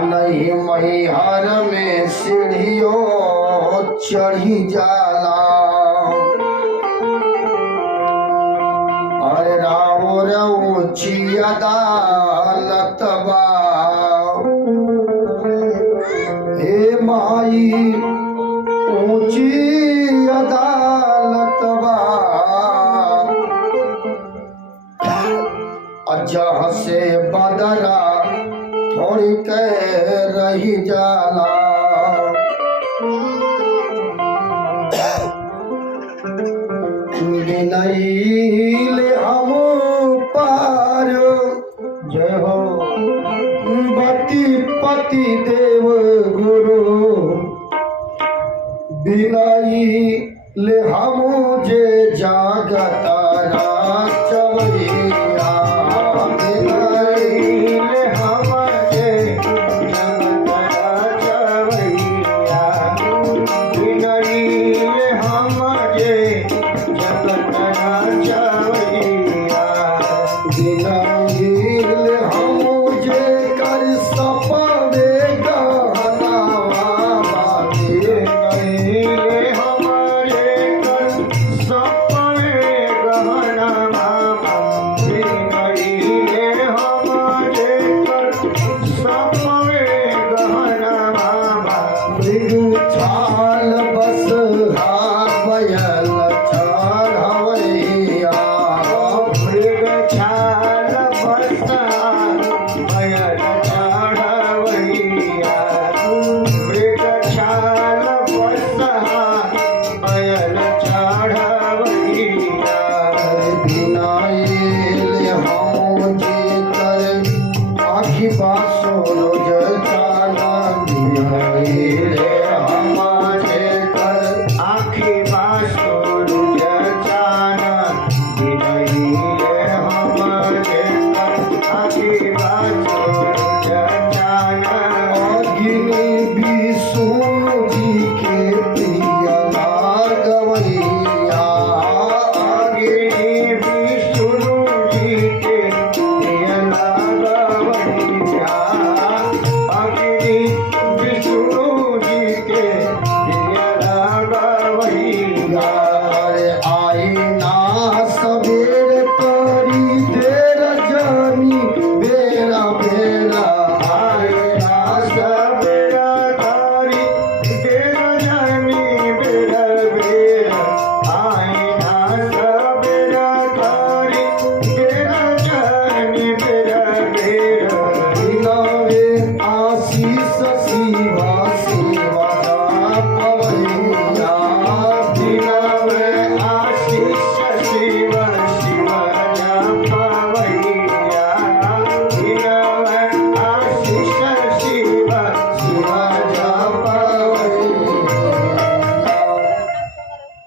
नहीं मैहर में सीढ़ियों चढ़ी जाला। अरे राउर ऊंची अदालत बा, हे माई ऊंची अदालत बा। जहाँ से बदरा थोड़ी कह रही जाला। विनयील हम पार जय हो बति पति देव गुरु। विनयील हम जे जागता चवैया।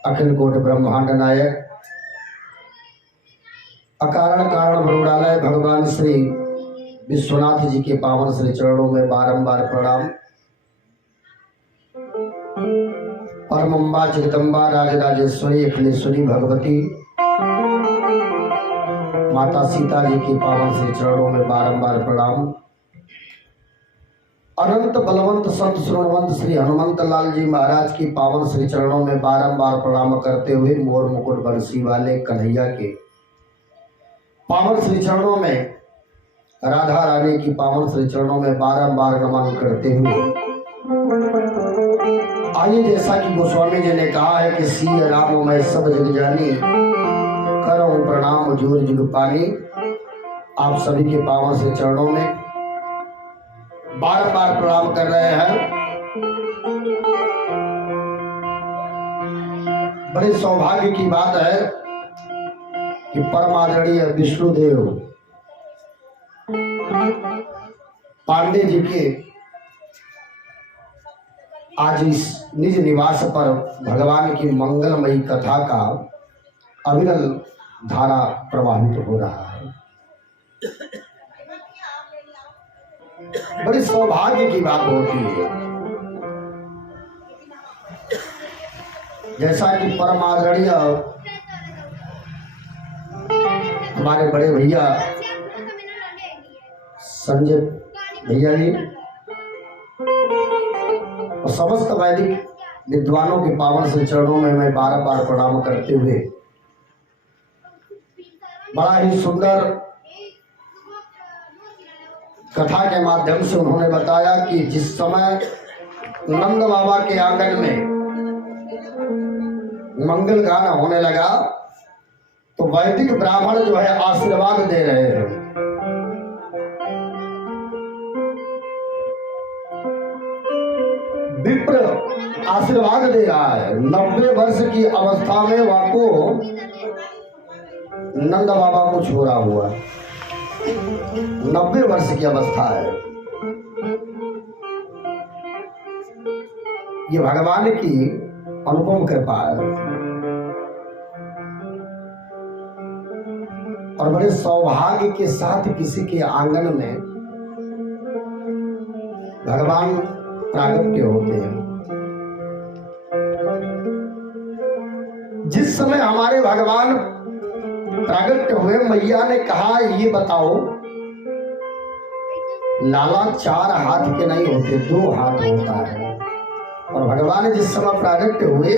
अखिल कोट ब्रह्मांड नायक अकारण कारण ब्रह्मालय भगवान श्री विश्वनाथ जी के पावन श्री चरणों में बारंबार प्रणाम। परमंबा जगदम्बा राजराजेश्वरी अखिलेश्वरी भगवती माता सीता जी के पावन श्री चरणों में बारंबार प्रणाम। अनंत बलवंत संत श्रोणवंत श्री हनुमंत लाल जी महाराज की पावन श्री चरणों में बारंबार प्रणाम करते हुए मोर मुकुट बंसी वाले कन्हैया के पावन श्री चरणों में, राधा रानी की पावन श्री चरणों में बारंबार नमन करते हुए आइए, जैसा कि गोस्वामी जी ने कहा है कि सिय राम मैं सब जग जानी, करऊं प्रणाम जोर जुग पानी। आप सभी के पावन श्री चरणों में बार-बार प्रणाम कर रहे हैं। बड़े सौभाग्य की बात है कि परमादरणीय विष्णुदेव पांडे जी के आज इस निज निवास पर भगवान की मंगलमयी कथा का अविरल धारा प्रवाहित हो रहा है। बड़ी सौभाग्य की बात होती है। जैसा कि परमादरणीय हमारे बड़े भैया संजय भैया जी समस्त वैदिक विद्वानों के पावन श्री चरणों में मैं बार प्रणाम करते हुए बड़ा ही सुंदर कथा के माध्यम से उन्होंने बताया कि जिस समय नंद बाबा के आंगन में मंगल गाना होने लगा तो वैदिक ब्राह्मण जो है आशीर्वाद दे रहे हैं। विप्र आशीर्वाद दे रहा है। 90 वर्ष की अवस्था में वाको नंद बाबा को छोड़ा हुआ, 90 वर्ष की अवस्था है। ये भगवान की अनुपम कृपा है और बड़े सौभाग्य के साथ किसी के आंगन में भगवान प्रागट्य होते हैं। जिस समय हमारे भगवान प्रागट्य हुए, मैया ने कहा ये बताओ, लाला 4 हाथ के नहीं होते, 2 हाथ होता है। और भगवान जिस समय प्रागट्य हुए,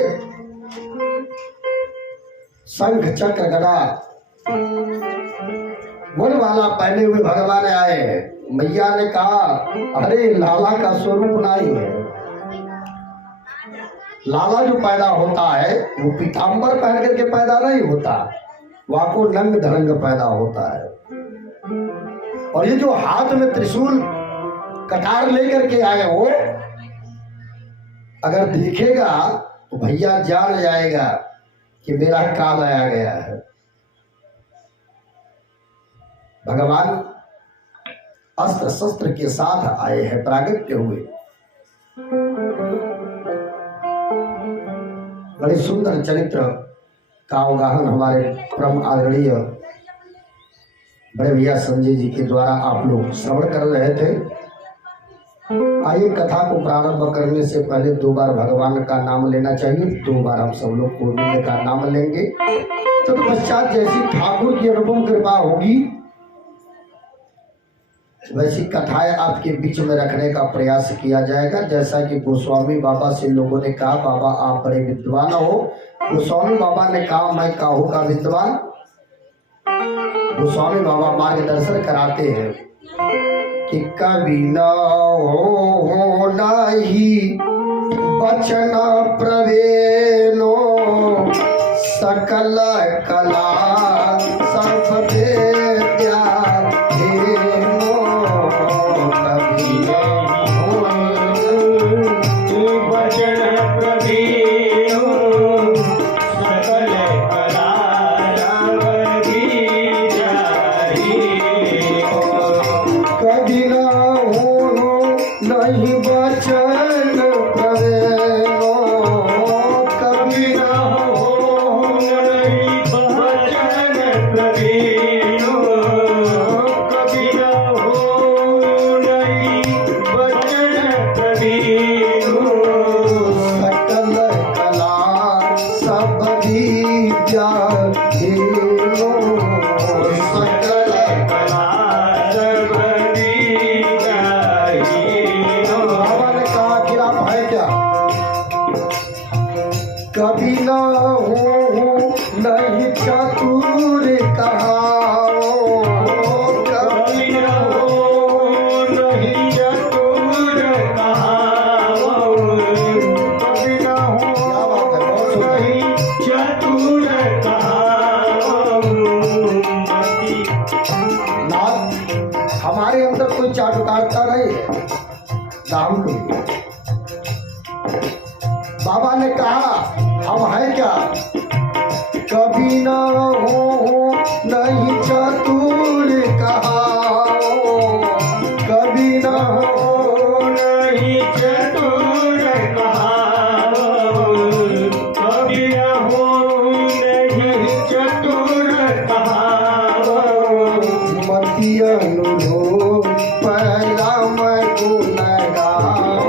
शंख चक्र गदा वाला पहने हुए भगवान आए। मैया ने कहा अरे लाला का स्वरूप नहीं है। लाला जो पैदा होता है वो पीताम्बर पहन करके पैदा नहीं होता, वाको नंग धरंग पैदा होता है। और ये जो हाथ में त्रिशूल कटार लेकर के आए हो, अगर देखेगा तो भैया जान जाएगा कि मेरा काल आया गया है। भगवान अस्त्र शस्त्र के साथ आए हैं, प्रागट्य हुए। बड़े सुंदर चरित्र का अवगाहन हमारे परम आदरणीय बड़े भैया संजय जी के द्वारा आप लोग श्रवण कर रहे थे। आइए, कथा को प्रारंभ करने से पहले 2 बार भगवान का नाम लेना चाहिए। 2 बार हम सब लोग गोविंद का नाम लेंगे। तत्पश्चात जैसी ठाकुर की अनुपम कृपा होगी वैसी कथाएं आपके बीच में रखने का प्रयास किया जाएगा। जैसा कि गोस्वामी बाबा से लोगों ने कहा, बाबा आप बड़े विद्वान हो। गोस्वामी बाबा ने कहा मैं काहू का विद्वान। गोस्वामी बाबा मार्गदर्शन कराते हैं कि कभी न हो नहीं बचन प्रवेनो, सकल कला सब विद्या कभी न हो नहीं चतुर कहाओ, कभी न हो नहीं चतुर कहाओ, कभी न हो नहीं चतुर कहाओ। हमारे अंदर कोई चाटुकारता नहीं है, दाम को। बाबा ने कहा हम है क्या, कभी न हो नहीं चतुर कहाओ, कभी न हो नहीं चतुर कहाओ, कभी न हो नहीं चतुर कहाओ। मति अनुरूप पहला मैं गुण गाओ,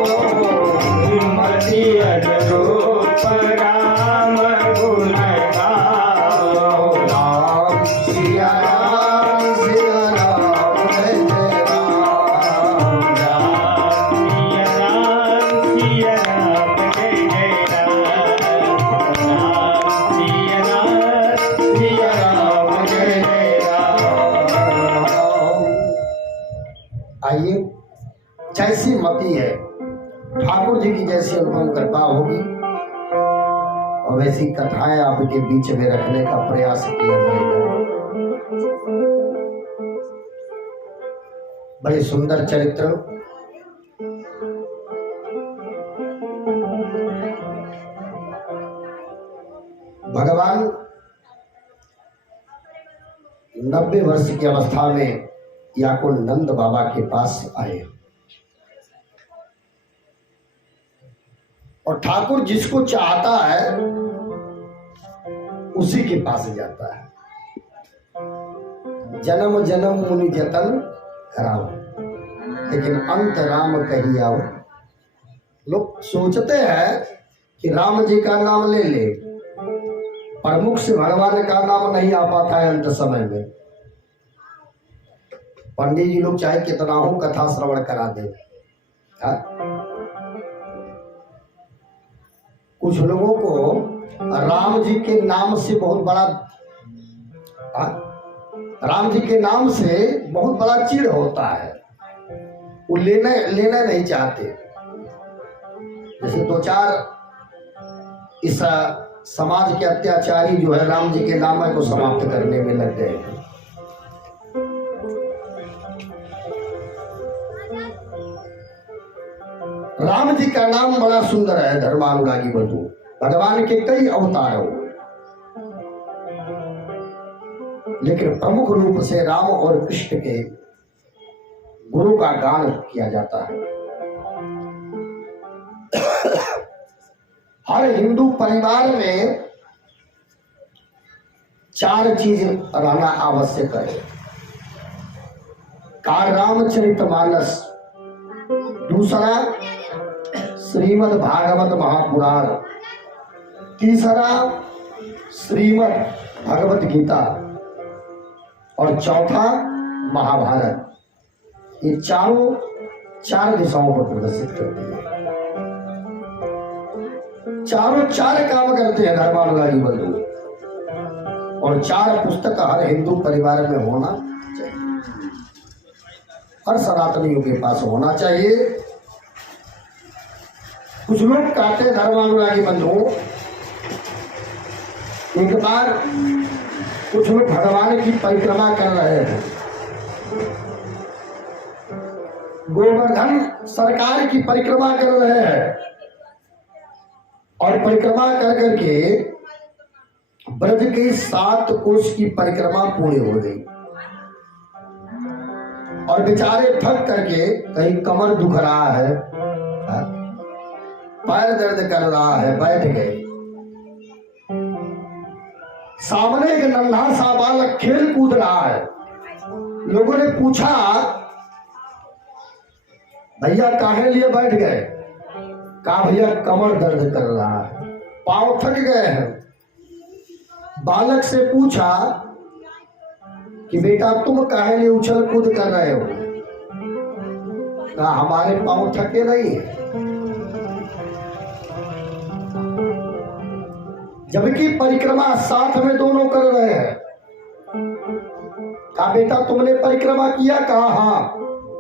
मति अनुरूप राम गुण गाओ। राम सिया राम सिया राम जय जय राम, राम सिया राम जैसी मति है, ठाकुर जी की जैसी अनुपम कृपा होगी और वैसी कथाएं आपके बीच में रखने का प्रयास किया जाएगा। बड़े सुंदर चरित्र, भगवान 90 वर्ष की अवस्था में याकुल नंद बाबा के पास आए और ठाकुर जिसको चाहता है उसी के पास जाता है। जन्म जन्म मुनि जतन कराओ, लेकिन अंत राम कही आओ। लोग सोचते हैं कि राम जी का नाम ले ले, पर मुख से भगवान का नाम नहीं आ पाता है अंत समय में। पंडित जी लोग चाहे कितना हो कथा श्रवण करा दे, कुछ लोगों को राम जी के नाम से बहुत बड़ा राम जी के नाम से बहुत बड़ा चिढ़ होता है, वो लेना नहीं चाहते। जैसे दो चार इस समाज के अत्याचारी जो है राम जी के नाम को समाप्त करने में लग गए हैं। राम जी का नाम बड़ा सुंदर है धर्मानुरागी बंधु। भगवान के कई अवतार हो, लेकिन प्रमुख रूप से राम और कृष्ण के गुरु का गान किया जाता है। हर हिंदू परिवार में 4 चीज रहना आवश्यक है। का रामचरितमानस, दूसरा श्रीमद् भागवत महापुराण, तीसरा श्रीमद् भगवत गीता और चौथा महाभारत। ये चारों 4 दिशाओं पर प्रदर्शित करते हैं। चारों 4 काम करते हैं धर्मानुरागी बंधु, और 4 पुस्तक हर हिंदू परिवार में होना चाहिए, हर सनातनियों के पास होना चाहिए। कुछ लोग कहते धर्मानुरागी बंधु, एक बार कुछ लोग भगवान की परिक्रमा कर रहे हैं, गोवर्धन सरकार की परिक्रमा कर रहे हैं, और परिक्रमा कर करके ब्रज के 7 कोष की परिक्रमा पूरी हो गई, और बेचारे थक करके कहीं कमर दुख रहा है, पैर दर्द कर रहा है, बैठ गए। सामने एक नन्हा सा बालक खेल कूद रहा है। लोगों ने पूछा, भैया काहे लिए बैठ गए? कहा भैया कमर दर्द कर रहा है, पांव थक गए हैं। बालक से पूछा कि बेटा तुम काहे लिए उछल कूद कर रहे हो? कहा हमारे पांव थके नहीं है। जबकि परिक्रमा साथ में दोनों कर रहे हैं। कहा बेटा तुमने परिक्रमा किया? कहा हाँ,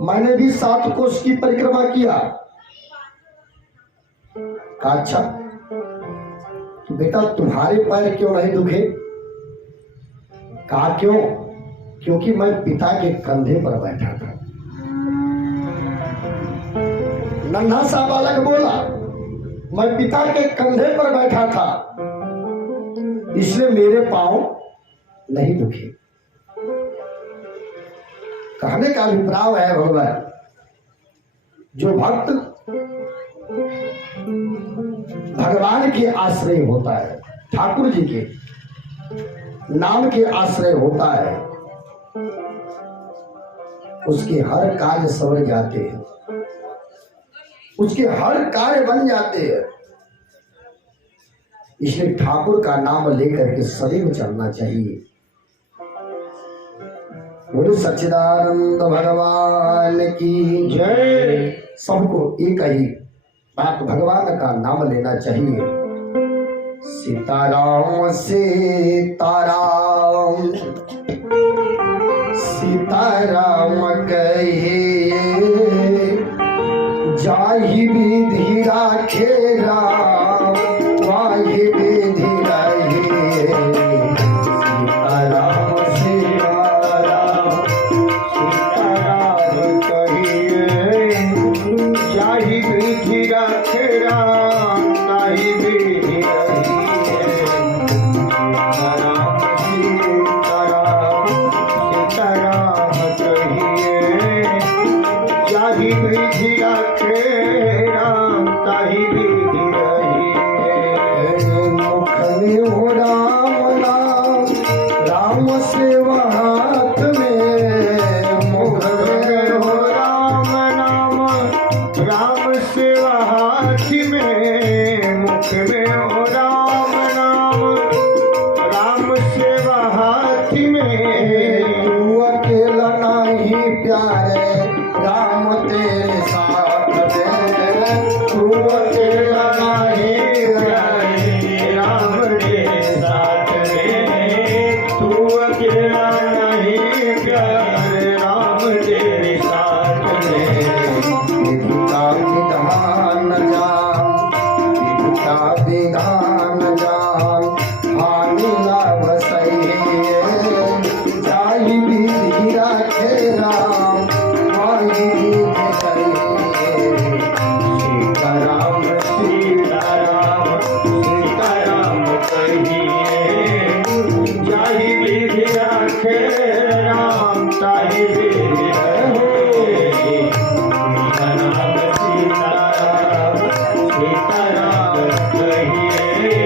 मैंने भी 7 कोष की परिक्रमा किया। कहा अच्छा, तो बेटा तुम्हारे पैर क्यों नहीं दुखे? कहा क्यों? क्योंकि मैं पिता के कंधे पर बैठा था। नन्हा सा बालक बोला, मैं पिता के कंधे पर बैठा था, इसलिए मेरे पांव नहीं दुखे। कहने का अभिप्राय है भगवान, जो भक्त भगवान के आश्रय होता है, ठाकुर जी के नाम के आश्रय होता है, उसके हर कार्य सवर जाते हैं, उसके हर कार्य बन जाते हैं। इसलिए ठाकुर का नाम लेकर के सदैव चलना चाहिए। बोले सच्चिदानंद भगवान की जय। सबको एक ही बात भगवान का नाम लेना चाहिए। सीताराम सीताराम सीताराम कहिए, जाहि विधि राखे राम वाहि विधि रहे सीताराम सीताराम सीताराम कहिए जाहि विधि राखे राम ताहि विधि रहिए सीताराम सीताराम सीताराम कहिए जाहि विधि राखे राम ताहि विधि रहिए मुख में हो राम नाम राम सेवा हाथ में मुख में हो राम नाम राम सेवा हाथ में मुख में हो राम नाम राम सेवा हाथ में तू अकेला नहीं प्यारे राम तेरे साथ दे तू अकेला नहीं प्यारे राम तेरे साथ में तू अकेला नहीं प्यारे राम तेरे साथ में विधि विधान जान विधि विधान जान हानि लाभ सही जाहि विधि राखे राम वाहि विधि रहिए सीताराम सीताराम सीताराम कहिए जाहि विधि राखे राम ताहि विधि रहे सीताराम सीताराम सीताराम कहिए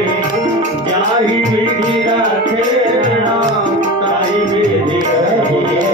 जाहि विधि राखे राम ताहि विधि रहिए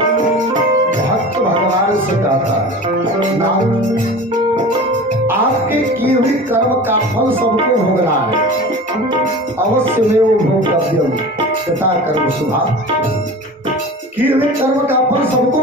भक्त भगवान से कहता ना आपके किए हुए कर्म का फल सबको भोगना है अवश्य में वो भोगव्यम तथा कर्म शुभा किए हुए कर्म का फल सबको